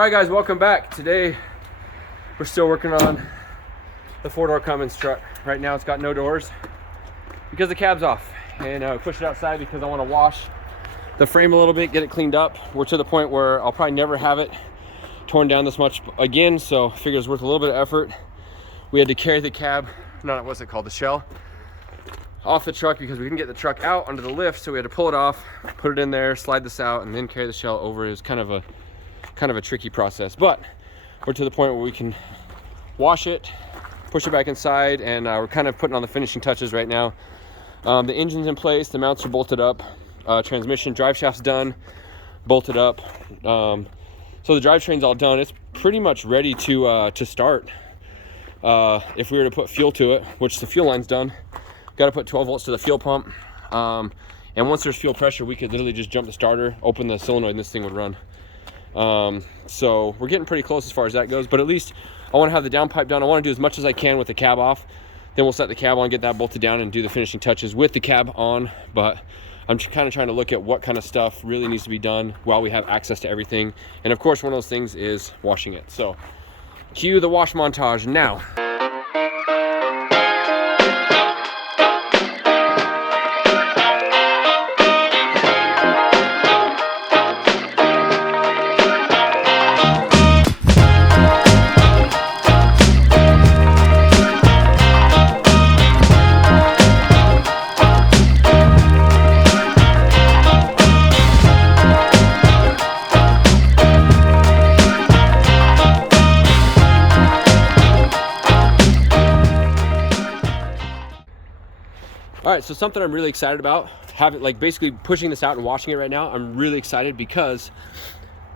All right, guys, welcome back. Today, we're still working on the FORDoor Cummins truck. Right now, it's got no doors because the cab's off. And push it outside because I want to wash the frame a little bit, get it cleaned up. We're to the point where I'll probably never have it torn down this much again, so I figured it's worth a little bit of effort. We had to carry the cab, what's it called, the shell, off the truck because we didn't get the truck out under the lift, so we had to pull it off, put it in there, slide this out, and then carry the shell over. It was kind of a tricky process, but we're to the point where we can wash it, push it back inside, and we're kind of putting on the finishing touches right now. The engine's in place, the mounts are bolted up, transmission, drive shaft's done, bolted up. So the drivetrain's all done. It's pretty much ready to start. If we were to put fuel to it, which the fuel line's done, got to put 12 volts to the fuel pump. And once there's fuel pressure, we could literally just jump the starter, open the solenoid, and this thing would run. So we're getting pretty close as far as that goes, but at least I want to have the downpipe done. I want to do as much as I can with the cab off. Then we'll set the cab on, get that bolted down, and do the finishing touches with the cab on. But I'm kind of trying to look at what kind of stuff really needs to be done while we have access to everything. And of course, one of those things is washing it. So cue the wash montage now. All right, so something I'm really excited about, basically pushing this out and washing it right now. I'm really excited because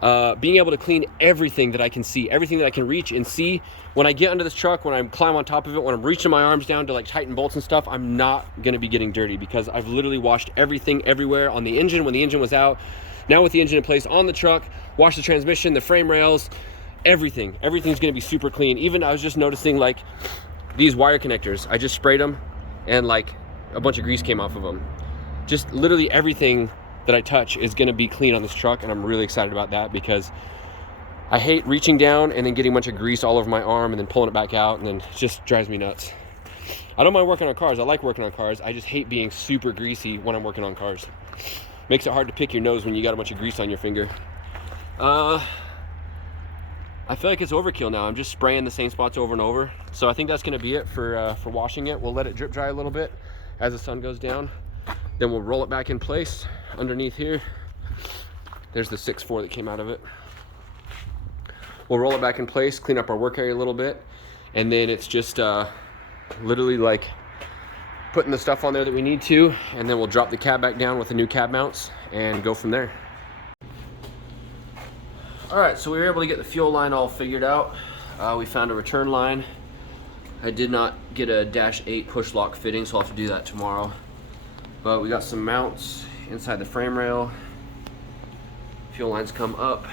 being able to clean everything that I can see, everything that I can reach and see. When I get under this truck, when I climb on top of it, when I'm reaching my arms down to like tighten bolts and stuff, I'm not gonna be getting dirty because I've literally washed everything everywhere on the engine when the engine was out. Now with the engine in place on the truck, washed the transmission, the frame rails, everything. Everything's gonna be super clean. Even I was just noticing like these wire connectors, I just sprayed them and like a bunch of grease came off of them. Just literally everything that I touch is gonna be clean on this truck, and I'm really excited about that because I hate reaching down and then getting a bunch of grease all over my arm and then pulling it back out, and then it just drives me nuts. I don't mind working on cars, I like working on cars, I just hate being super greasy when I'm working on cars. Makes it hard to pick your nose when you got a bunch of grease on your finger. I feel like it's overkill now. I'm just spraying the same spots over and over. So I think that's gonna be it for washing it. We'll let it drip dry a little bit as the sun goes down. Then we'll roll it back in place underneath here. There's the 6.4 that came out of it. We'll roll it back in place, clean up our work area a little bit, and then it's just literally like putting the stuff on there that we need to, and then we'll drop the cab back down with the new cab mounts and go from there. All right, so we were able to get the fuel line all figured out. We found a return line. I did not get a -8 push lock fitting, so I'll have to do that tomorrow. But we got some mounts inside the frame rail. Fuel lines come up.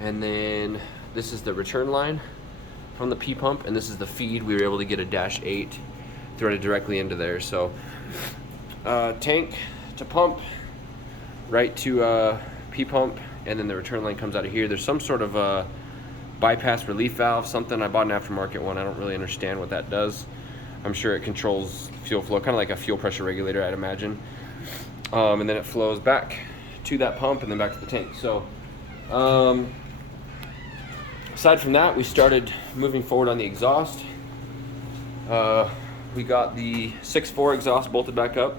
And then this is the return line from the P pump, and this is the feed. We were able to get a -8 threaded directly into there. So tank to pump, right to P pump, and then the return line comes out of here. There's some sort of bypass relief valve, something. I bought an aftermarket one. I don't really understand what that does. I'm sure it controls fuel flow, kind of like a fuel pressure regulator, I'd imagine. And then it flows back to that pump and then back to the tank. So aside from that, we started moving forward on the exhaust. We got the 6.4 exhaust bolted back up.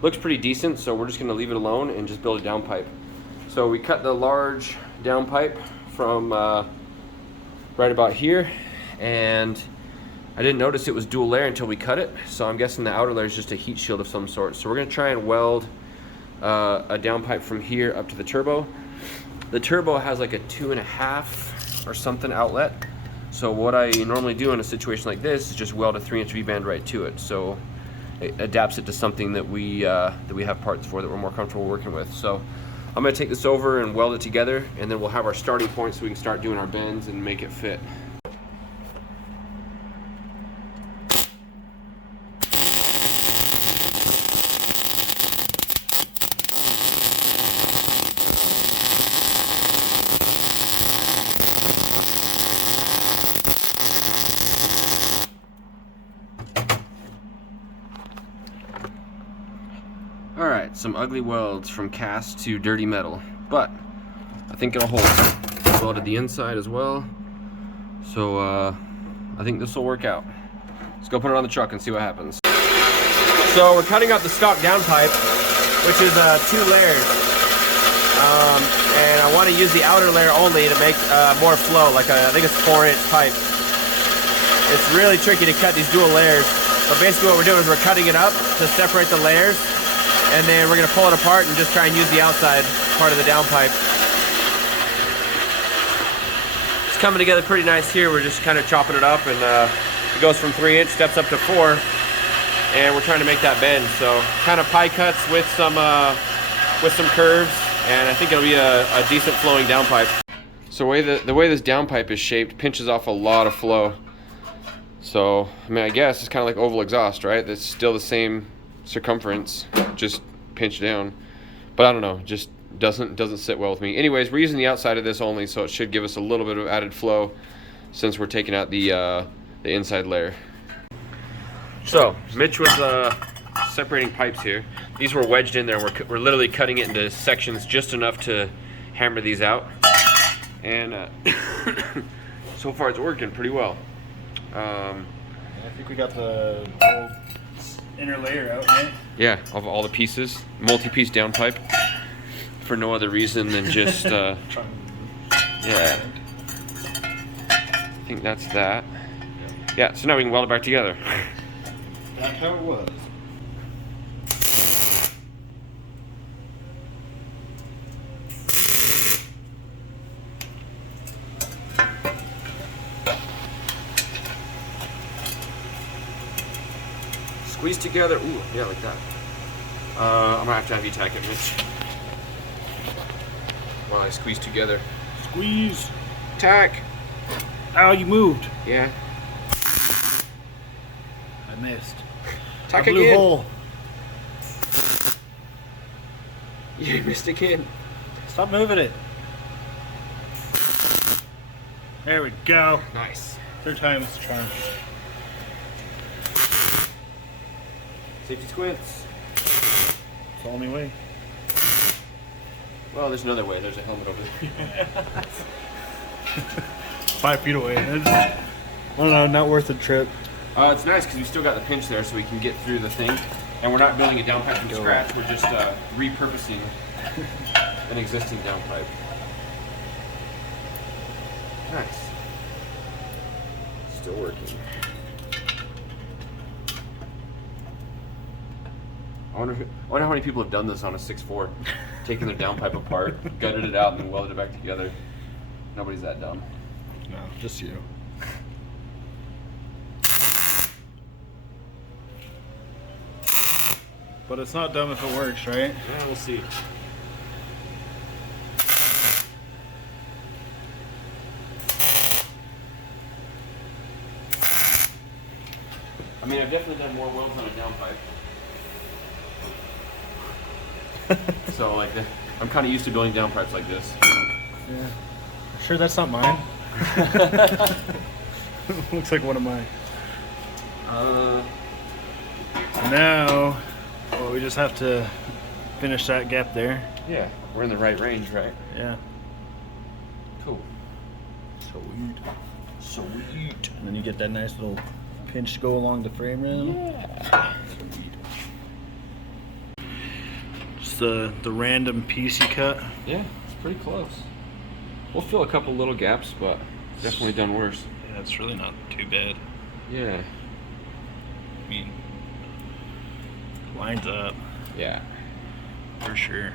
Looks pretty decent, so we're just gonna leave it alone and just build a downpipe. So we cut the large downpipe from right about here, and I didn't notice it was dual layer until we cut it, so I'm guessing the outer layer is just a heat shield of some sort. So we're gonna try and weld a downpipe from here up to the turbo. The turbo has like a 2.5 or something outlet. So what I normally do in a situation like this is just weld a 3-inch V-band right to it. So it adapts it to something that we have parts for that we're more comfortable working with. So I'm gonna take this over and weld it together, and then we'll have our starting point so we can start doing our bends and make it fit. Alright, some ugly welds from cast to dirty metal, but I think it'll hold. Welded the inside as well, so I think this will work out. Let's go put it on the truck and see what happens. So we're cutting out the stock downpipe, which is 2 layers, and I want to use the outer layer only to make more flow, like I think it's 4-inch pipe. It's really tricky to cut these dual layers, but basically what we're doing is we're cutting it up to separate the layers, and then we're going to pull it apart and just try and use the outside part of the downpipe. It's coming together pretty nice here. We're just kind of chopping it up, and it goes from 3-inch steps up to 4, and we're trying to make that bend. So kind of pie cuts with some curves, and I think it'll be a decent flowing downpipe. So the way this downpipe is shaped pinches off a lot of flow. So I mean, I guess it's kind of like oval exhaust, right? It's still the same circumference, just pinched down. But I don't know, just doesn't sit well with me. Anyways, we're using the outside of this only, so it should give us a little bit of added flow since we're taking out the inside layer. So Mitch was separating pipes here. These were wedged in there. We're literally cutting it into sections just enough to hammer these out, and so far it's working pretty well. I think we got the whole inner layer out, right? Yeah, of all the pieces, multi-piece downpipe, for no other reason than just yeah. I think that's that. Yeah, so now we can weld it back together. That's how it was. Squeeze together. Ooh, yeah, like that. I'm gonna have you tack it, Mitch. While I squeeze together. Squeeze. Tack. Oh, you moved. Yeah. I missed. Tack a blue again. Hole. You missed again. Stop moving it. There we go. Nice. 3rd time it's a charm. Safety squints. It's the only way. Well, there's another way. There's a helmet over there. 5 feet away. I don't know, not worth the trip. It's nice because we still got the pinch there, so we can get through the thing. And we're not building a downpipe from scratch. We're just repurposing an existing downpipe. Nice. Still working. I wonder how many people have done this on a 6.4, taken their downpipe apart, gutted it out, and then welded it back together. Nobody's that dumb. No, just you. But it's not dumb if it works, right? Yeah, we'll see. I mean, I've definitely done more welds on a downpipe. So, like, I'm kind of used to building downpipes like this. Yeah. Sure, that's not mine. Looks like one of mine. Now, well, we just have to finish that gap there. Yeah, we're in the right range, right? Yeah. Cool. Sweet. Sweet. And then you get that nice little pinch to go along the frame rim. Yeah. Sweet. Just the random piece you cut. Yeah, it's pretty close. We'll fill a couple little gaps, but definitely done worse. Yeah, it's really not too bad. Yeah. I mean, lines up. Yeah. For sure.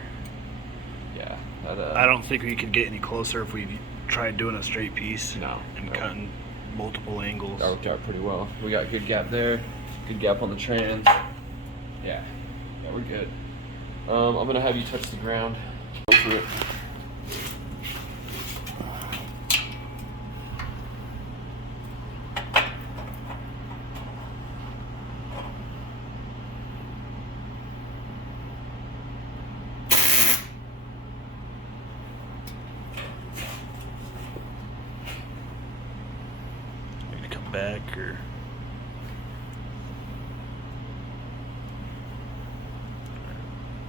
Yeah. I don't think we could get any closer if we tried doing a straight piece. No. And cutting multiple angles. That worked out pretty well. We got a good gap there, good gap on the trans. Yeah. Yeah, we're good. I'm gonna have you touch the ground. Go through it. Back or Yeah, 'cause I don't want to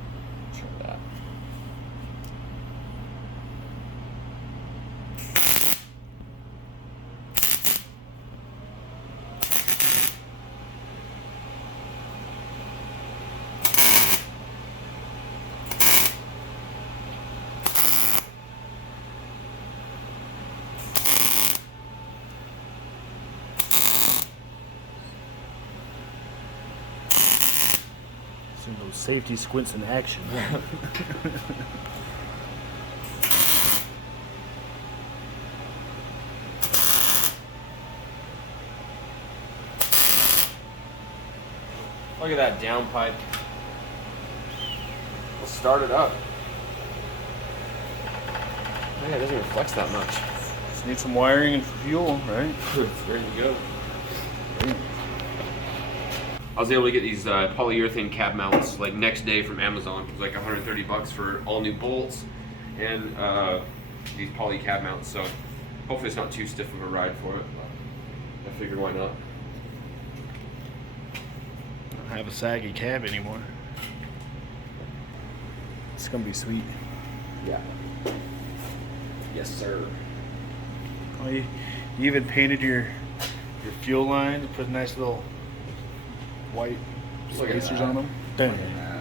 See those safety squints in action. Look at that downpipe. We'll start it up. Oh, yeah, it doesn't even flex that much. Just need some wiring and fuel, right? There you go. I was able to get these polyurethane cab mounts like next day from Amazon. It was like 130 bucks for all new bolts and these poly cab mounts. So hopefully it's not too stiff of a ride for it. But I figured why not. Don't have a saggy cab anymore. It's gonna be sweet. Yeah. Yes, sir. Oh, you even painted your fuel lines, put nice little white Look at spacers that. on them. Look at that.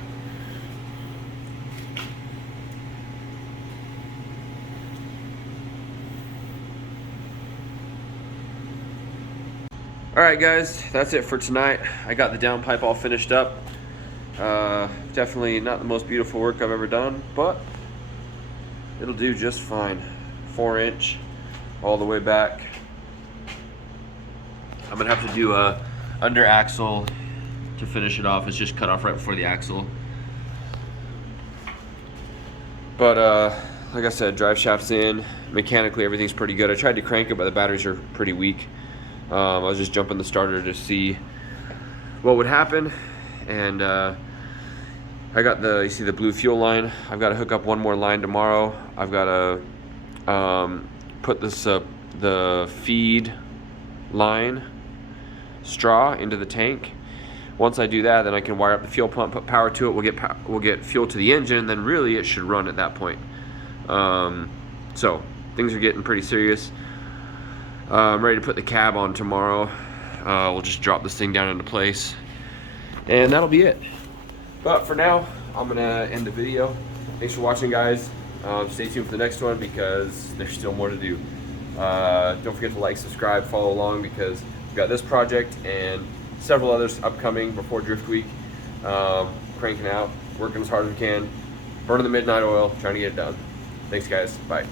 All right, guys, that's it for tonight. I got the downpipe all finished up. Definitely not the most beautiful work I've ever done, but it'll do just fine. 4-inch all the way back. I'm gonna have to do a under axle to finish it off. It's just cut off right before the axle. But like I said, drive shaft's in. Mechanically, everything's pretty good. I tried to crank it, but the batteries are pretty weak. I was just jumping the starter to see what would happen, and I got you see the blue fuel line. I've got to hook up one more line tomorrow. I've got to put this the feed line straw into the tank. Once I do that, then I can wire up the fuel pump, put power to it. We'll get fuel to the engine, and then really it should run at that point. So things are getting pretty serious. I'm ready to put the cab on tomorrow. We'll just drop this thing down into place, and that'll be it. But for now, I'm gonna end the video. Thanks for watching, guys. Stay tuned for the next one because there's still more to do. Don't forget to like, subscribe, follow along, because we've got this project and several others upcoming before Drift Week. Cranking out, working as hard as we can, burning the midnight oil, trying to get it done. Thanks, guys. Bye.